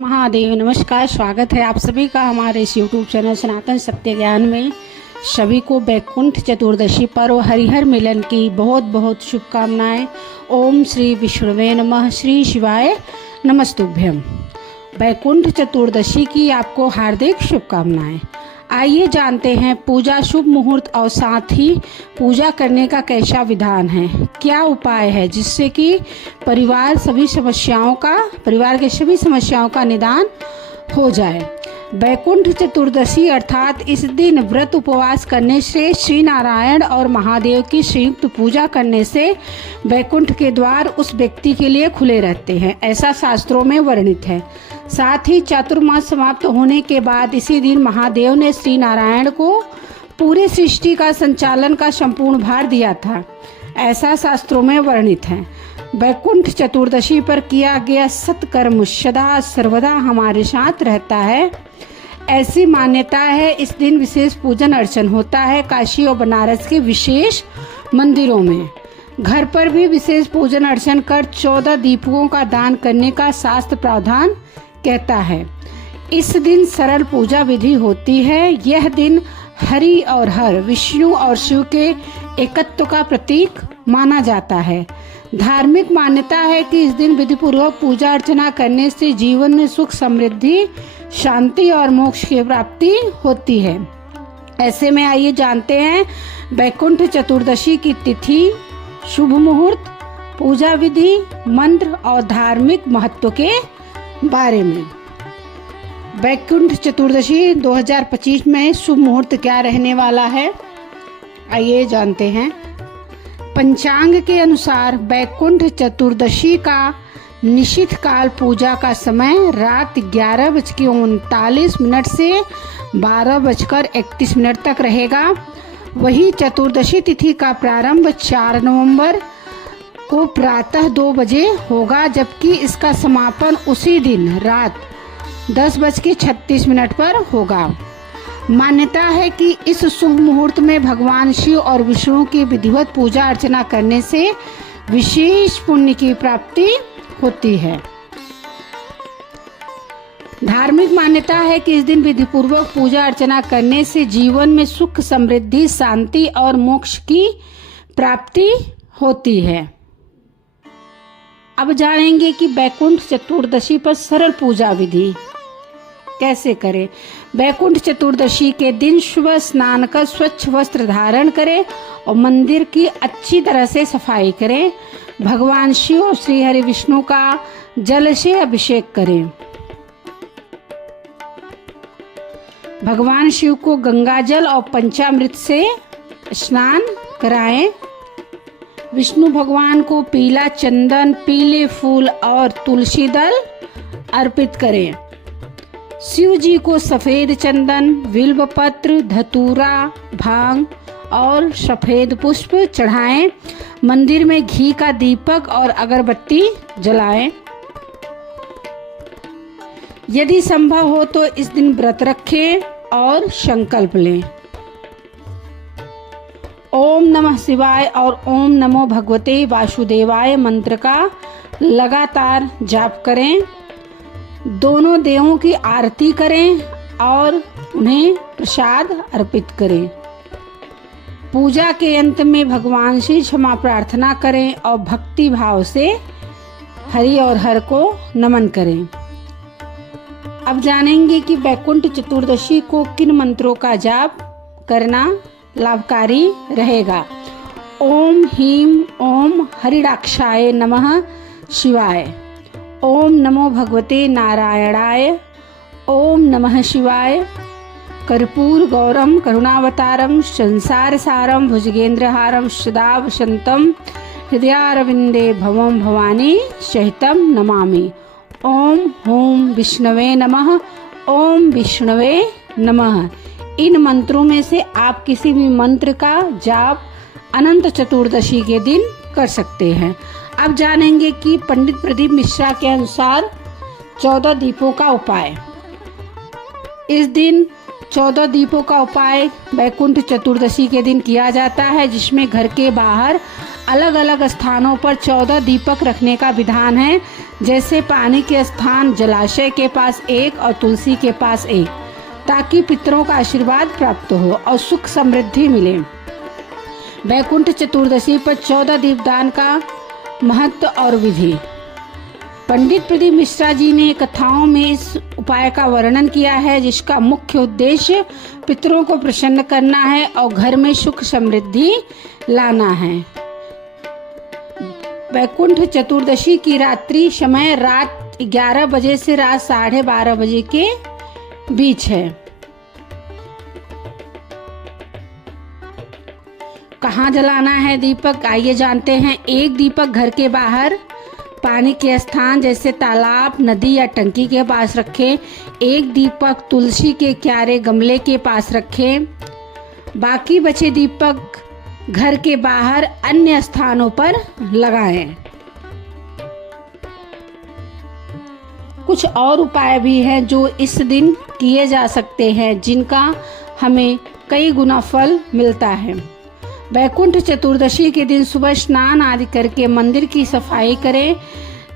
महादेव नमस्कार। स्वागत है आप सभी का हमारे इस यूट्यूब चैनल सनातन सत्य ज्ञान में। सभी को वैकुंठ चतुर्दशी पर्व हरिहर मिलन की बहुत बहुत शुभकामनाएं। ओम श्री विष्णुवे नमः। श्री शिवाय नमस्तुभ्यम। वैकुंठ चतुर्दशी की आपको हार्दिक शुभकामनाएं। आइए जानते हैं पूजा शुभ मुहूर्त और साथ ही पूजा करने का कैसा विधान है, क्या उपाय है जिससे कि परिवार के सभी समस्याओं का निदान हो जाए। वैकुंठ चतुर्दशी अर्थात इस दिन व्रत उपवास करने से, श्री नारायण और महादेव की संयुक्त पूजा करने से वैकुंठ के द्वार उस व्यक्ति के लिए खुले रहते हैं, ऐसा शास्त्रों में वर्णित है। साथ ही चातुर्मास समाप्त होने के बाद इसी दिन महादेव ने श्री नारायण को पूरी सृष्टि का संचालन का संपूर्ण भार दिया था, ऐसा शास्त्रों में वर्णित है। वैकुंठ चतुर्दशी पर किया गया सत्कर्म सदा सर्वदा हमारे साथ रहता है, ऐसी मान्यता है। इस दिन विशेष पूजन अर्चन होता है काशी और बनारस के विशेष मंदिरों में। घर पर भी विशेष पूजन अर्चन कर 14 दीपकों का दान करने का शास्त्र प्रावधान कहता है। इस दिन सरल पूजा विधि होती है। यह दिन हरि और हर, विष्णु और शिव के एकत्व का प्रतीक माना जाता है। धार्मिक मान्यता है कि इस दिन विधि पूर्वक पूजा अर्चना करने से जीवन में सुख समृद्धि शांति और मोक्ष की प्राप्ति होती है। ऐसे में आइए जानते हैं वैकुंठ चतुर्दशी की तिथि, शुभ मुहूर्त, पूजा विधि, मंत्र और धार्मिक महत्व के बारे में। वैकुंठ चतुर्दशी 2025 में शुभ मुहूर्त क्या रहने वाला है, आइए जानते हैं। पंचांग के अनुसार वैकुंठ चतुर्दशी का निश्चित काल पूजा का समय रात 11:39 से 12:31 तक रहेगा। वही चतुर्दशी तिथि का प्रारंभ 4 नवंबर को प्रातः 2 बजे होगा, जबकि इसका समापन उसी दिन रात 10:36 पर होगा। मान्यता है कि इस शुभ मुहूर्त में भगवान शिव और विष्णु की विधिवत पूजा अर्चना करने से विशेष पुण्य की प्राप्ति होती है। धार्मिक मान्यता है कि इस दिन विधि पूर्वक पूजा अर्चना करने से जीवन में सुख समृद्धि शांति और मोक्ष की प्राप्ति होती है। अब जानेंगे कि वैकुंठ चतुर्दशी पर सरल पूजा विधि कैसे करें। वैकुंठ चतुर्दशी के दिन सुबह स्नान कर स्वच्छ वस्त्र धारण करें और मंदिर की अच्छी तरह से सफाई करें। भगवान शिव और श्री हरि विष्णु का जल से अभिषेक करें। भगवान शिव को गंगा जल और पंचामृत से स्नान कराएं। विष्णु भगवान को पीला चंदन, पीले फूल और तुलसी दल अर्पित करें। शिव जी को सफेद चंदन, बिल्व पत्र, धतूरा, भांग और सफेद पुष्प चढ़ाएं। मंदिर में घी का दीपक और अगरबत्ती जलाएं। यदि संभव हो तो इस दिन व्रत रखें और संकल्प लें। ओम नमः शिवाय और ओम नमो भगवते वासुदेवाय मंत्र का लगातार जाप करें। दोनों देवों की आरती करें और उन्हें प्रसाद अर्पित करें। पूजा के अंत में भगवान से क्षमा प्रार्थना करें और भक्ति भाव से हरि और हर को नमन करें। अब जानेंगे कि वैकुंठ चतुर्दशी को किन मंत्रों का जाप करना लाभकारी रहेगा। ओम ह्रीं ओम हरिणाक्षाय नमः शिवाय। ओम नमो भगवते नारायणाय। ओम नमः शिवाय। कर्पूर गौरम करुणावतारम संसार सारम भुजगेंद्रहारम सदा वसंतम हृदयारविंदे भवम भवानी सहितम नमामि। ओम होम विष्णवे नमः। ओम विष्णवे नमः। इन मंत्रों में से आप किसी भी मंत्र का जाप अनंत चतुर्दशी के दिन कर सकते हैं। अब जानेंगे कि पंडित प्रदीप मिश्रा के अनुसार 14 दीपों का उपाय। इस दिन 14 दीपों का उपाय वैकुंठ चतुर्दशी के दिन किया जाता है, जिसमें घर के बाहर अलग अलग स्थानों पर 14 दीपक रखने का विधान है। जैसे पानी के स्थान जलाशय के पास 1 और तुलसी के पास 1, ताकि पितरों का आशीर्वाद प्राप्त हो और सुख समृद्धि मिले। वैकुंठ चतुर्दशी पर 14 दीपदान का महत्व और विधि। पंडित प्रदीप मिश्रा जी ने कथाओं में इस उपाय का वर्णन किया है, जिसका मुख्य उद्देश्य पितरों को प्रसन्न करना है और घर में सुख समृद्धि लाना है। वैकुंठ चतुर्दशी की रात्रि समय रात 11 बजे से रात 12:30 बजे के बीच है। कहाँ जलाना है दीपक, आइए जानते हैं। एक दीपक घर के बाहर पानी के स्थान जैसे तालाब, नदी या टंकी के पास रखें। एक दीपक तुलसी के क्यारे गमले के पास रखें। बाकी बचे दीपक घर के बाहर अन्य स्थानों पर लगाएं। कुछ और उपाय भी हैं जो इस दिन किए जा सकते हैं, जिनका हमें कई गुना फल मिलता है। वैकुंठ चतुर्दशी के दिन सुबह स्नान आदि करके मंदिर की सफाई करें।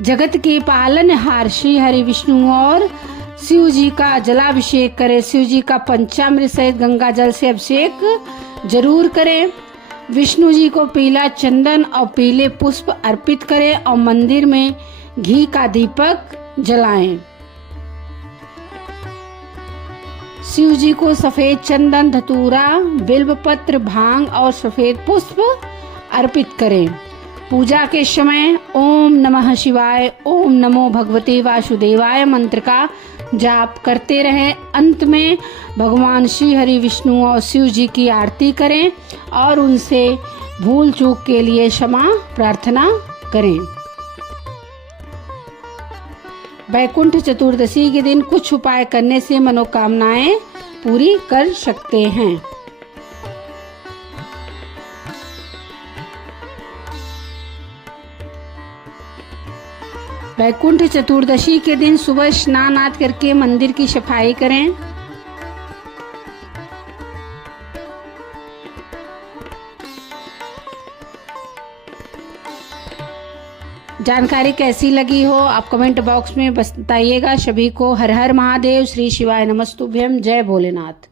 जगत के पालनहार श्री हरि विष्णु और शिव जी का जलाभिषेक करें। शिव जी का पंचामृत सहित गंगा जल से अभिषेक जरूर करें। विष्णु जी को पीला चंदन और पीले पुष्प अर्पित करें और मंदिर में घी का दीपक जलाएं। शिव जी को सफेद चंदन, धतूरा, बिल्वपत्र, भांग और सफेद पुष्प अर्पित करें। पूजा के समय ओम नमः शिवाय, ओम नमो भगवते वासुदेवाय मंत्र का जाप करते रहें। अंत में भगवान श्री हरि विष्णु और शिव जी की आरती करें और उनसे भूल चूक के लिए क्षमा प्रार्थना करें। वैकुंठ चतुर्दशी के दिन कुछ उपाय करने से मनोकामनाएं पूरी कर सकते हैं। वैकुंठ चतुर्दशी के दिन सुबह स्नान आदि करके मंदिर की सफाई करें। जानकारी कैसी लगी हो आप कमेंट बॉक्स में बताइएगा। सभी को हर हर महादेव, श्री शिवाय नमस्तुभ्यम, जय भोलेनाथ।